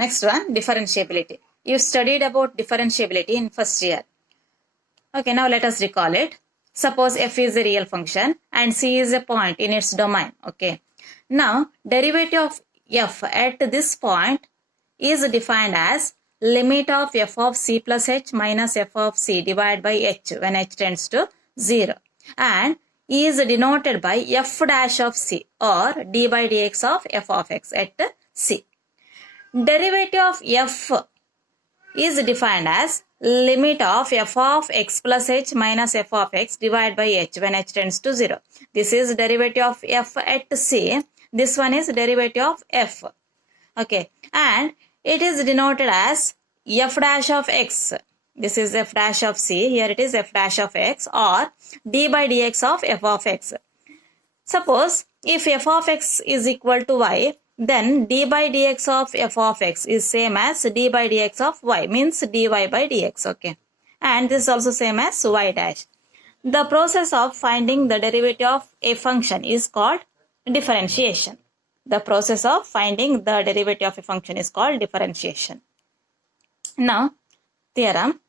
Next one, differentiability. You studied about differentiability in first year. Okay, now let us recall it. Suppose f is a real function and c is a point in its domain. Okay, now derivative of f at this point is defined as limit of f of c plus h minus f of c divided by h when h tends to 0, and is denoted by f dash of c or d by dx of f of x at c. Derivative of f is defined as limit of f of x plus h minus f of x divided by h when h tends to 0. This is derivative of f at c. This one is derivative of f. Okay, and it is denoted as f dash of x. This is f dash of c. Here it is f dash of x or d by dx of f of x. Suppose if f of x is equal to y, then d by dx of f of x is same as d by dx of y, means dy by dx. Okay, and this is also same as y dash. The process of finding the derivative of a function is called differentiation. The process of finding the derivative of a function is called differentiation. Now, theorem.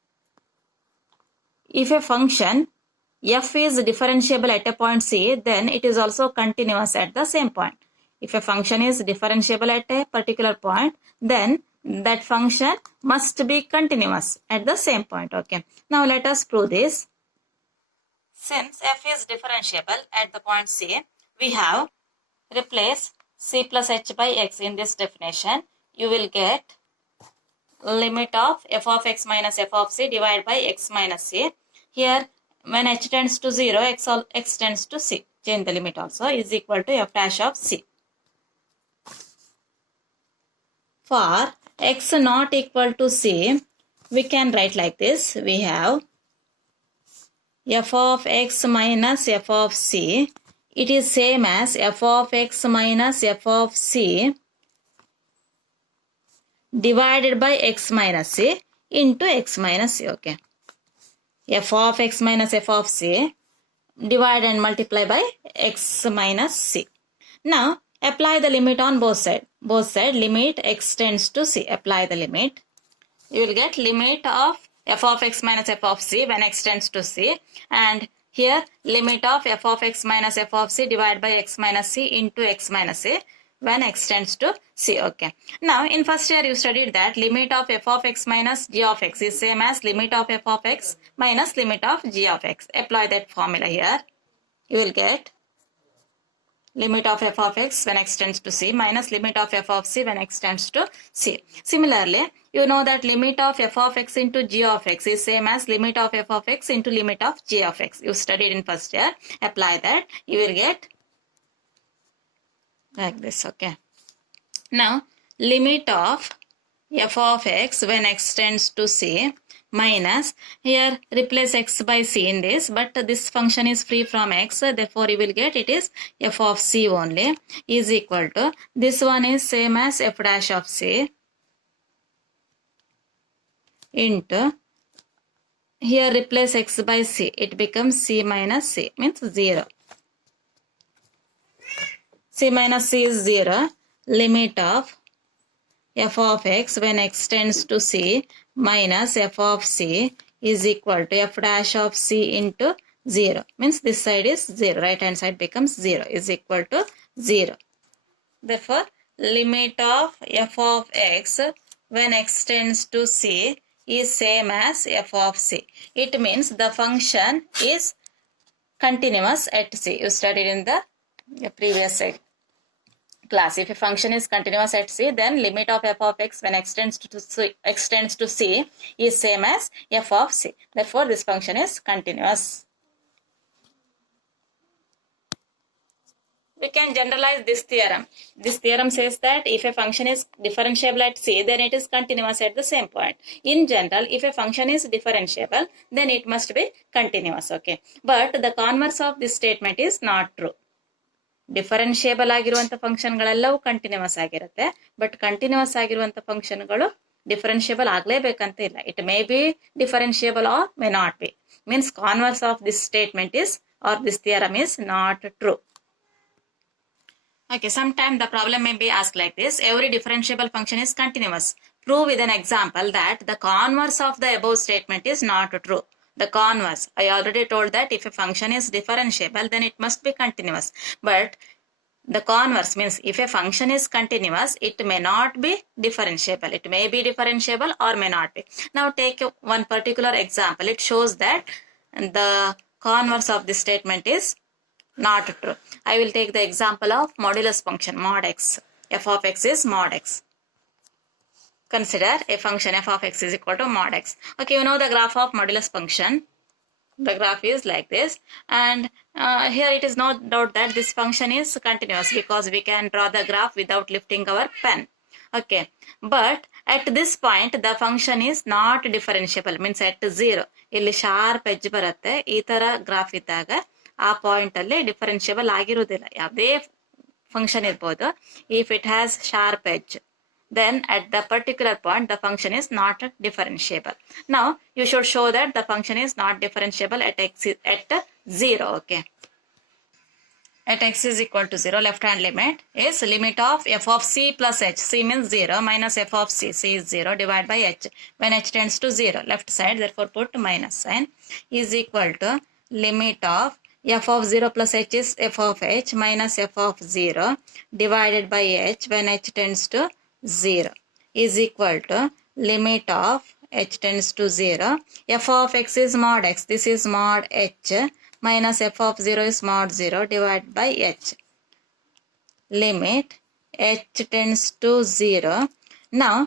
If a function f is differentiable at a point c, then it is also continuous at the same point. If a function is differentiable at a particular point, then that function must be continuous at the same point. Okay. Now let us prove this. Since f is differentiable at the point c, we have replace c plus h by x in this definition. You will get limit of f of x minus f of c divided by x minus c. Here when h tends to 0, x tends to c. Change the limit also, is equal to f dash of c. For x not equal to c, we can write like this. We have f of x minus f of c. It is same as f of x minus f of c divided by x minus c into x minus c. Okay, f of x minus f of c divide and multiply by x minus c. Now apply the limit on both sides. Both sides limit x tends to c. Apply the limit. You will get limit of f of x minus f of c when x tends to c, and here limit of f of x minus f of c divided by x minus c into x minus c when x tends to c. Okay. Now in first year you studied that limit of f of x minus g of x is same as limit of f of x minus limit of g of x. Apply that formula here. You will get limit of f of x when x tends to c minus limit of f of c when x tends to c. Similarly, you know that limit of f of x into g of x is same as limit of f of x into limit of g of x. You studied in first year. Apply that. You will get like this. Okay. Now, limit of f of x when x tends to c minus, here replace x by c in this, but this function is free from x, therefore you will get it is f of c only, is equal to, this one is same as f dash of c into, here replace x by c, it becomes c minus c, means 0. C minus c is 0. Limit of f of x when x tends to c minus f of c is equal to f dash of c into 0. Means this side is 0. Right hand side becomes 0, is equal to 0. Therefore, limit of f of x when x tends to c is same as f of c. It means the function is continuous at c. You studied in the previous class. If a function is continuous at c, then limit of f of x when x tends to c is same as f of c. Therefore, this function is continuous. We can generalize this theorem. This theorem says that if a function is differentiable at c, then it is continuous at the same point. In general, if a function is differentiable, then it must be continuous. Okay. But the converse of this statement is not true. Differentiable ಆಗಿರುವಂಥ ಫಂಕ್ಷನ್ಗಳೆಲ್ಲವೂ continuous ಆಗಿರುತ್ತೆ, but continuous ಆಗಿರುವಂಥ ಫಂಕ್ಷನ್ಗಳು differentiable ಆಗಲೇಬೇಕಂತ ಇಲ್ಲ. It may be differentiable or may not be. Means converse of this statement is or this theorem is not true. Okay, sometimes the problem may be asked like this. Every differentiable function is continuous. Prove with an example that the converse of the above statement is not true. The converse. I already told that if a function is differentiable, then it must be continuous. But the converse means if a function is continuous, it may not be differentiable. It may be differentiable or may not be. Now take one particular example. It shows that the converse of this statement is not true. I will take the example of modulus function mod x. F of x is mod x. Consider a function f of x is equal to mod x. Okay, you know the graph of modulus function. The graph is like this, and here it is no doubt that this function is continuous because we can draw the graph without lifting our pen. Okay, but at this point the function is not differentiable, means at 0. ಇಲ್ಲಿ sharp edge ಬರುತ್ತೆ. ಈ ತರ graph ಇದ್ದಾಗ ಆ point ಅಲ್ಲಿ differentiable ಆಗಿರುವುದಿಲ್ಲ. ಯಾವುದೇ function ಇರ್ಬೋದು. If it has sharp edge, then at the particular point the function is not differentiable. Now you should show that the function is not differentiable at x at 0. Okay, at x is equal to 0, left hand limit is limit of f of c plus h. C means 0 minus f of c. C is 0 divided by h. When h tends to 0, left side, therefore put minus sign, is equal to limit of f of 0 plus h is f of h minus f of 0 divided by h when h tends to 0 is equal to limit of h tends to 0. F of x is mod x. This is mod h minus f of 0 is mod 0 divided by h. Limit h tends to 0. Now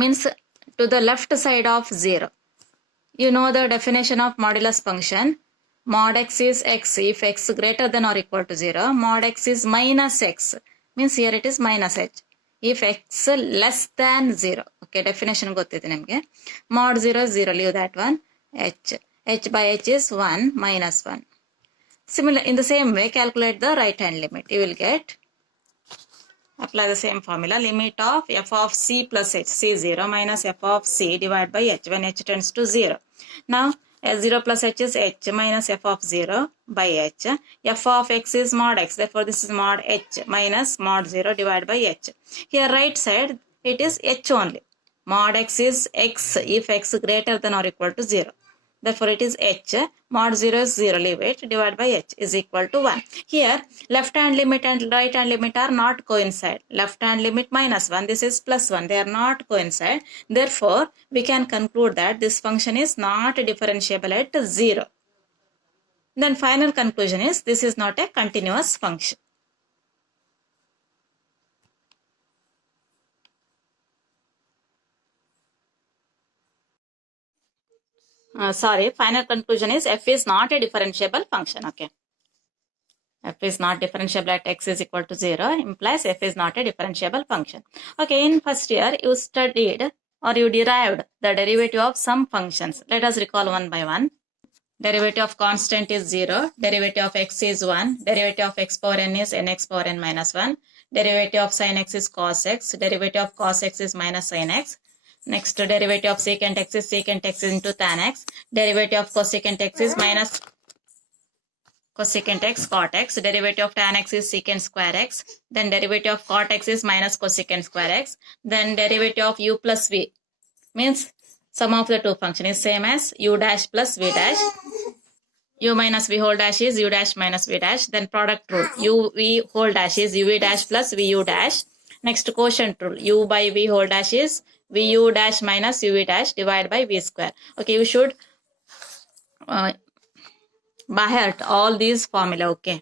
means to the left side of 0. You know the definition of modulus function. Mod x is x if x greater than or equal to 0. Mod x is minus x. Means here it is minus h. If x less than 0. Okay, definition ಗೊತ್ತಿದೆ ನಿಮಗೆ. Mod 0 is 0. Leave that one. H. H by h is 1 minus 1. Similar, in the same way, calculate the right hand limit. You will get, apply the same formula, limit of f of c plus h. C 0 minus f of c divided by h when h tends to 0. Now, 0 plus h is h minus f of 0 by h. F of x is mod x. Therefore, this is mod h minus mod 0 divided by h. Here, right side, it is h only. Mod x is x if x greater than or equal to 0. Therefore, it is h. Mod 0 is 0. Leave it. Divided by h is equal to 1. Here, left hand limit and right hand limit are not coincide. Left hand limit minus 1. This is plus 1. They are not coincide. Therefore, we can conclude that this function is not differentiable at 0. Then final conclusion is this is not a continuous function. Final conclusion is f is not a differentiable function. Okay, f is not differentiable at x is equal to 0 implies f is not a differentiable function. Okay, in first year you studied or you derived the derivative of some functions. Let us recall one by one. Derivative of constant is 0, derivative of x is 1, derivative of x power n is nx power n minus 1, derivative of sin x is cos x, derivative of cos x is minus sin x. Next, derivative of secant x is secant x into tan x. Derivative of cosecant x is minus cosecant x cot x. Derivative of tan x is secant square x. Then derivative of cot x is minus cosecant square x. Then derivative of u plus v means sum of the two function is same as u dash plus v dash. U minus v whole dash is u dash minus v dash. Then product rule, u v whole dash is u v dash plus vu dash. Next, quotient rule, u by v whole dash is vu dash minus uv dash divided by v square. Okay, you should by heart all these formula. Okay.